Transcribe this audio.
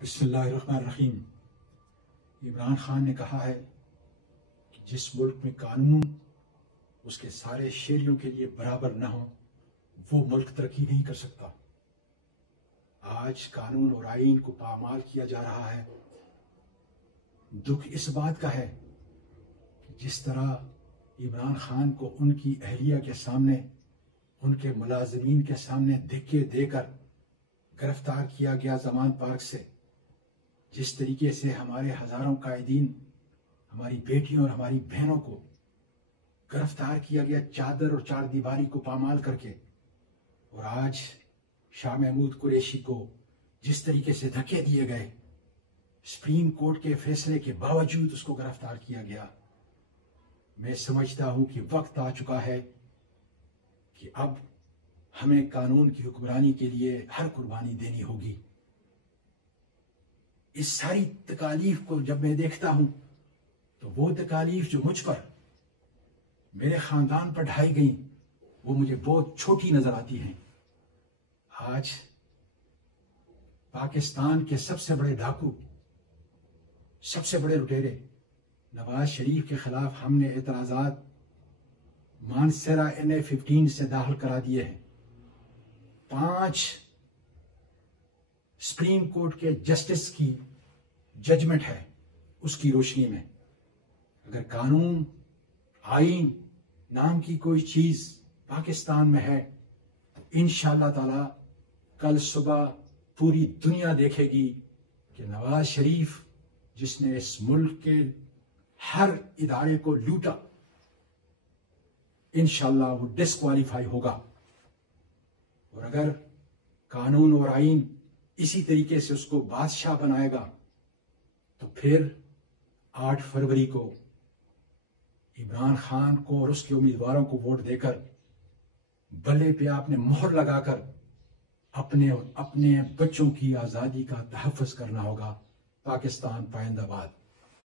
بسم اللہ الرحمن الرحیم۔ عمران خان نے کہا ہے کہ جس ملک میں قانون اس کے سارے شہریوں کے لیے برابر نہ ہو وہ ملک ترقی نہیں کر سکتا۔ آج قانون اور آئین کو پامال کیا جا رہا ہے۔ دکھ اس بات کا ہے کہ جس طرح عمران خان کو ان کی اہلیہ کے سامنے، ان کے ملازمین کے سامنے دھکے دے کر گرفتار کیا گیا زمان پارک سے، جس طریقے سے ہمارے ہزاروں قائدین، ہماری بیٹیوں اور ہماری بہنوں کو گرفتار کیا گیا چادر اور چار دیواری کو پامال کر کے، اور آج شاہ محمود قریشی کو جس طریقے سے دھکے دیے گئے، سپریم کورٹ کے فیصلے کے باوجود اس کو گرفتار کیا گیا، میں سمجھتا ہوں کہ وقت آ چکا ہے کہ اب ہمیں قانون کی حکمرانی کے لیے ہر قربانی دینی ہوگی۔ اس ساری تکالیف کو جب میں دیکھتا ہوں تو وہ تکالیف جو مجھ پر، میرے خاندان پر ڈھائی گئیں، وہ مجھے بہت چھوٹی نظر آتی ہیں۔ آج پاکستان کے سب سے بڑے ڈاکو، سب سے بڑے لٹیرے نواز شریف کے خلاف ہم نے اعتراضات مانسیرا NA-15 سے داخل کرا دیے ہیں۔ 5 سپریم کورٹ کے جسٹس کی ججمنٹ ہے، اس کی روشنی میں اگر قانون، آئین نام کی کوئی چیز پاکستان میں ہے تو انشاءاللہ تعالی کل صبح پوری دنیا دیکھے گی کہ نواز شریف، جس نے اس ملک کے ہر ادارے کو لوٹا، انشاءاللہ وہ ڈسکوالیفائی ہوگا۔ اور اگر قانون اور آئین اسی طریقے سے اس کو بادشاہ بنائے گا تو پھر 8 فروری کو عمران خان کو اور اس کے امیدواروں کو ووٹ دے کر بلے پہ آپ نے مہر لگا کر اپنے بچوں کی آزادی کا تحفظ کرنا ہوگا۔ پاکستان پائندہ باد۔